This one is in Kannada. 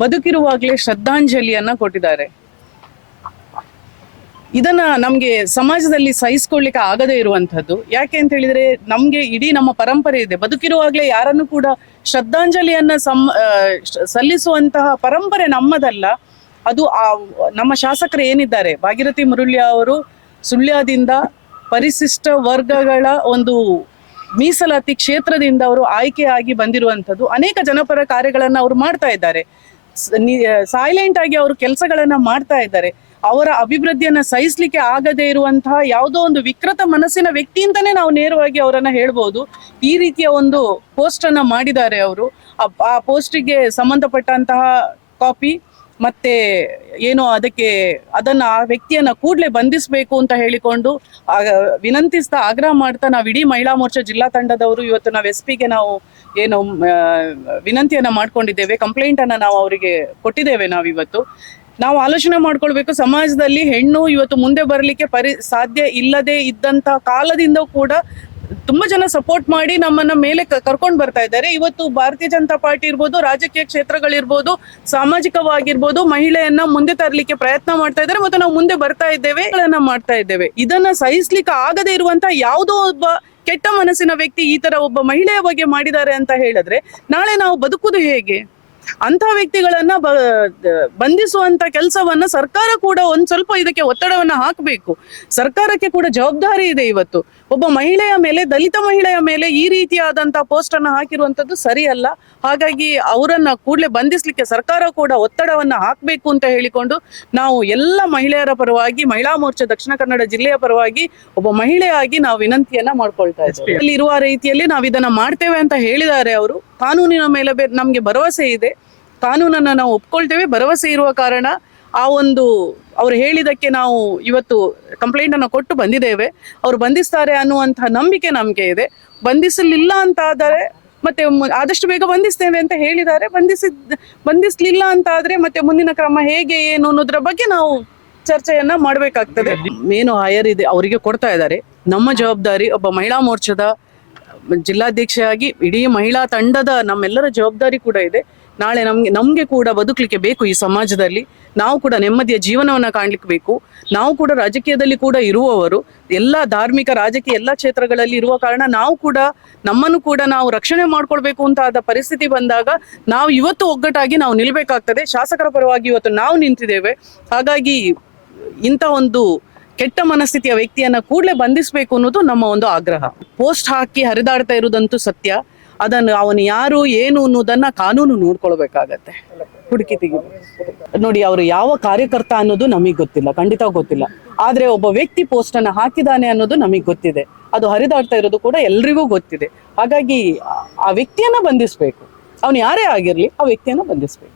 ಬದುಕಿರುವಾಗಲೇ ಶ್ರದ್ಧಾಂಜಲಿಯನ್ನ ಕೊಟ್ಟಿದ್ದಾರೆ. ಇದನ್ನ ನಮ್ಗೆ ಸಮಾಜದಲ್ಲಿ ಸಹಿಸ್ಕೊಳ್ಳಿಕ್ಕೆ ಆಗದೇ ಇರುವಂತದ್ದು. ಯಾಕೆ ಅಂತ ಹೇಳಿದ್ರೆ ನಮ್ಗೆ ಇಡೀ ನಮ್ಮ ಪರಂಪರೆ ಇದೆ. ಬದುಕಿರುವಾಗಲೇ ಯಾರನ್ನು ಕೂಡ ಶ್ರದ್ಧಾಂಜಲಿಯನ್ನ ಸಲ್ಲಿಸುವಂತಹ ಪರಂಪರೆ ನಮ್ಮದಲ್ಲ. ಅದು ನಮ್ಮ ಶಾಸಕರು ಏನಿದ್ದಾರೆ, ಭಾಗೀರಥಿ ಮುರುಳ್ಯ ಅವರು ಸುಳ್ಯದಿಂದ ಪರಿಶಿಷ್ಟ ವರ್ಗಗಳ ಒಂದು ಮೀಸಲಾತಿ ಕ್ಷೇತ್ರದಿಂದ ಅವರು ಆಯ್ಕೆಯಾಗಿ ಬಂದಿರುವಂಥದ್ದು. ಅನೇಕ ಜನಪರ ಕಾರ್ಯಗಳನ್ನ ಅವರು ಮಾಡ್ತಾ ಇದ್ದಾರೆ. ಸೈಲೆಂಟ್ ಆಗಿ ಅವರು ಕೆಲಸಗಳನ್ನ ಮಾಡ್ತಾ ಇದ್ದಾರೆ. ಅವರ ಅಭಿವೃದ್ಧಿಯನ್ನ ಸಹಿಸ್ಲಿಕ್ಕೆ ಆಗದೇ ಇರುವಂತಹ ಯಾವುದೋ ಒಂದು ವಿಕೃತ ಮನಸ್ಸಿನ ವ್ಯಕ್ತಿ ಅಂತಾನೆ ನಾವು ನೇರವಾಗಿ ಅವರನ್ನ ಹೇಳ್ಬೋದು. ಈ ರೀತಿಯ ಒಂದು ಪೋಸ್ಟ್ ಅನ್ನ ಮಾಡಿದ್ದಾರೆ ಅವರು. ಆ ಪೋಸ್ಟಿಗೆ ಸಂಬಂಧಪಟ್ಟಂತಹ ಕಾಪಿ ಮತ್ತೆ ಏನು ಅದನ್ನ ಆ ವ್ಯಕ್ತಿಯನ್ನ ಕೂಡಲೇ ಬಂಧಿಸಬೇಕು ಅಂತ ಹೇಳಿಕೊಂಡು ವಿನಂತಿಸ್ತಾ ಆಗ್ರಹ ಮಾಡ್ತಾ ನಾವು ಇಡೀ ಮಹಿಳಾ ಮೋರ್ಚಾ ಜಿಲ್ಲಾ ತಂಡದವರು ಇವತ್ತು ನಾವು SP ಗೆ ನಾವು ಏನು ವಿನಂತಿಯನ್ನ ಮಾಡ್ಕೊಂಡಿದ್ದೇವೆ. ಕಂಪ್ಲೇಂಟ್ ಅನ್ನ ನಾವು ಅವರಿಗೆ ಕೊಟ್ಟಿದ್ದೇವೆ. ನಾವು ಆಲೋಚನೆ ಮಾಡ್ಕೊಳ್ಬೇಕು, ಸಮಾಜದಲ್ಲಿ ಹೆಣ್ಣು ಇವತ್ತು ಮುಂದೆ ಬರಲಿಕ್ಕೆ ಸಾಧ್ಯ ಇಲ್ಲದೆ ಇದ್ದಂತ ಕಾಲದಿಂದ ಕೂಡ ತುಂಬಾ ಜನ ಸಪೋರ್ಟ್ ಮಾಡಿ ನಮ್ಮನ್ನ ಮೇಲೆ ಕರ್ಕೊಂಡು ಬರ್ತಾ ಇದ್ದಾರೆ. ಇವತ್ತು ಭಾರತೀಯ ಜನತಾ ಪಾರ್ಟಿ ಇರ್ಬೋದು, ರಾಜಕೀಯ ಕ್ಷೇತ್ರಗಳಿರ್ಬೋದು, ಸಾಮಾಜಿಕವಾಗಿರ್ಬೋದು, ಮಹಿಳೆಯನ್ನ ಮುಂದೆ ತರಲಿಕ್ಕೆ ಪ್ರಯತ್ನ ಮಾಡ್ತಾ ಇದ್ದಾರೆ ಮತ್ತು ನಾವು ಮುಂದೆ ಬರ್ತಾ ಇದ್ದೇವೆ, ಮಾಡ್ತಾ ಇದ್ದೇವೆ. ಇದನ್ನ ಸಹಿಸ್ಲಿಕ್ಕೆ ಆಗದೆ ಇರುವಂತ ಯಾವುದೋ ಒಬ್ಬ ಕೆಟ್ಟ ಮನಸ್ಸಿನ ವ್ಯಕ್ತಿ ಈ ತರ ಒಬ್ಬ ಮಹಿಳೆಯ ಬಗ್ಗೆ ಮಾಡಿದ್ದಾರೆ ಅಂತ ಹೇಳಿದ್ರೆ ನಾಳೆ ನಾವು ಬದುಕುವುದು ಹೇಗೆ? ಅಂತ ವ್ಯಕ್ತಿಗಳನ್ನ ಬಂಧಿಸುವಂತ ಕೆಲಸವನ್ನ ಸರ್ಕಾರ ಕೂಡ ಒಂದ್ ಸ್ವಲ್ಪ ಇದಕ್ಕೆ ಒತ್ತಡವನ್ನ ಹಾಕಬೇಕು. ಸರ್ಕಾರಕ್ಕೆ ಕೂಡ ಜವಾಬ್ದಾರಿ ಇದೆ. ಇವತ್ತು ಒಬ್ಬ ಮಹಿಳೆಯ ಮೇಲೆ, ದಲಿತ ಮಹಿಳೆಯ ಮೇಲೆ ಈ ರೀತಿಯಾದಂತಹ ಪೋಸ್ಟ್ ಅನ್ನ ಹಾಕಿರುವಂತದ್ದು ಸರಿಯಲ್ಲ. ಹಾಗಾಗಿ ಅವರನ್ನ ಕೂಡಲೇ ಬಂಧಿಸ್ಲಿಕ್ಕೆ ಸರ್ಕಾರ ಕೂಡ ಒತ್ತಡವನ್ನ ಹಾಕಬೇಕು ಅಂತ ಹೇಳಿಕೊಂಡು ನಾವು ಎಲ್ಲ ಮಹಿಳೆಯರ ಪರವಾಗಿ, ಮಹಿಳಾ ಮೋರ್ಚಾ ದಕ್ಷಿಣ ಕನ್ನಡ ಜಿಲ್ಲೆಯ ಪರವಾಗಿ ಒಬ್ಬ ಮಹಿಳೆಯಾಗಿ ನಾವು ವಿನಂತಿಯನ್ನ ಮಾಡ್ಕೊಳ್ತಾ ಇದ್ದೀವಿ. ಅಲ್ಲಿ ಇರುವ ರೀತಿಯಲ್ಲಿ ನಾವು ಇದನ್ನ ಮಾಡ್ತೇವೆ ಅಂತ ಹೇಳಿದ್ದಾರೆ ಅವರು. ಕಾನೂನಿನ ಮೇಲೆ ನಮ್ಗೆ ಭರವಸೆ ಇದೆ. ಕಾನೂನನ್ನ ನಾವು ಒಪ್ಕೊಳ್ತೇವೆ. ಭರವಸೆ ಇರುವ ಕಾರಣ ಅವ್ರು ಹೇಳಿದಕ್ಕೆ ನಾವು ಇವತ್ತು ಕಂಪ್ಲೇಂಟ್ ಅನ್ನು ಕೊಟ್ಟು ಬಂದಿದ್ದೇವೆ. ಅವ್ರು ಬಂಧಿಸ್ತಾರೆ ಅನ್ನುವಂತಹ ನಂಬಿಕೆ ನಮ್ಗೆ ಇದೆ. ಬಂಧಿಸಲಿಲ್ಲ ಅಂತ ಆದರೆ ಮತ್ತೆ ಆದಷ್ಟು ಬೇಗ ಬಂಧಿಸ್ತೇವೆ ಅಂತ ಹೇಳಿದ್ದಾರೆ. ಬಂಧಿಸ್ಲಿಲ್ಲ ಅಂತ ಆದ್ರೆ ಮತ್ತೆ ಮುಂದಿನ ಕ್ರಮ ಹೇಗೆ ಏನು ಅನ್ನೋದ್ರ ಬಗ್ಗೆ ನಾವು ಚರ್ಚೆಯನ್ನ ಮಾಡ್ಬೇಕಾಗ್ತದೆ. ಏನು ಹೈಯರ್ ಇದೆ ಅವರಿಗೆ ಕೊಡ್ತಾ ಇದ್ದಾರೆ. ನಮ್ಮ ಜವಾಬ್ದಾರಿ ಒಬ್ಬ ಮಹಿಳಾ ಮೋರ್ಚಾದ ಜಿಲ್ಲಾಧ್ಯಕ್ಷೆಯಾಗಿ ಇಡೀ ಮಹಿಳಾ ತಂಡದ ನಮ್ಮೆಲ್ಲರ ಜವಾಬ್ದಾರಿ ಕೂಡ ಇದೆ. ನಾಳೆ ನಮ್ಗೆ ಕೂಡ ಬದುಕಲಿಕ್ಕೆ ಬೇಕು. ಈ ಸಮಾಜದಲ್ಲಿ ನಾವು ಕೂಡ ನೆಮ್ಮದಿಯ ಜೀವನವನ್ನ ಕಾಣ್ಲಿಕ್ಕೆ ಬೇಕು. ನಾವು ಕೂಡ ರಾಜಕೀಯದಲ್ಲಿ ಕೂಡ ಇರುವವರು, ಎಲ್ಲ ಧಾರ್ಮಿಕ ರಾಜಕೀಯ ಎಲ್ಲ ಕ್ಷೇತ್ರಗಳಲ್ಲಿ ಇರುವ ಕಾರಣ ನಮ್ಮನ್ನು ಕೂಡ ನಾವು ರಕ್ಷಣೆ ಮಾಡ್ಕೊಳ್ಬೇಕು ಅಂತ ಆದ ಪರಿಸ್ಥಿತಿ ಬಂದಾಗ ನಾವು ಇವತ್ತು ಒಗ್ಗಟ್ಟಾಗಿ ನಾವು ನಿಲ್ಬೇಕಾಗ್ತದೆ. ಶಾಸಕರ ಪರವಾಗಿ ಇವತ್ತು ನಾವು ನಿಂತಿದ್ದೇವೆ. ಹಾಗಾಗಿ ಇಂಥ ಒಂದು ಕೆಟ್ಟ ಮನಸ್ಥಿತಿಯ ವ್ಯಕ್ತಿಯನ್ನ ಕೂಡಲೇ ಬಂಧಿಸಬೇಕು ಅನ್ನೋದು ನಮ್ಮ ಒಂದು ಆಗ್ರಹ. ಪೋಸ್ಟ್ ಹಾಕಿ ಹರಿದಾಡ್ತಾ ಇರುವುದಂತೂ ಸತ್ಯ. ಅದನ್ನು ಅವನು ಯಾರು ಏನು ಅನ್ನೋದನ್ನ ಕಾನೂನು ನೋಡ್ಕೊಳ್ಬೇಕಾಗತ್ತೆ, ಹುಡುಕಿ ತೆಗಿ. ನೋಡಿ, ಅವರು ಯಾವ ಕಾರ್ಯಕರ್ತ ಅನ್ನೋದು ನಮಗ್ ಗೊತ್ತಿಲ್ಲ, ಖಂಡಿತ ಗೊತ್ತಿಲ್ಲ. ಆದ್ರೆ ಒಬ್ಬ ವ್ಯಕ್ತಿ ಪೋಸ್ಟ್ ಅನ್ನ ಹಾಕಿದಾನೆ ಅನ್ನೋದು ನಮಗ್ ಗೊತ್ತಿದೆ. ಅದು ಹರಿದಾಡ್ತಾ ಇರೋದು ಕೂಡ ಎಲ್ರಿಗೂ ಗೊತ್ತಿದೆ. ಹಾಗಾಗಿ ಆ ವ್ಯಕ್ತಿಯನ್ನ ಬಂಧಿಸ್ಬೇಕು. ಅವನು ಯಾರೇ ಆಗಿರ್ಲಿ, ಆ ವ್ಯಕ್ತಿಯನ್ನ ಬಂಧಿಸ್ಬೇಕು.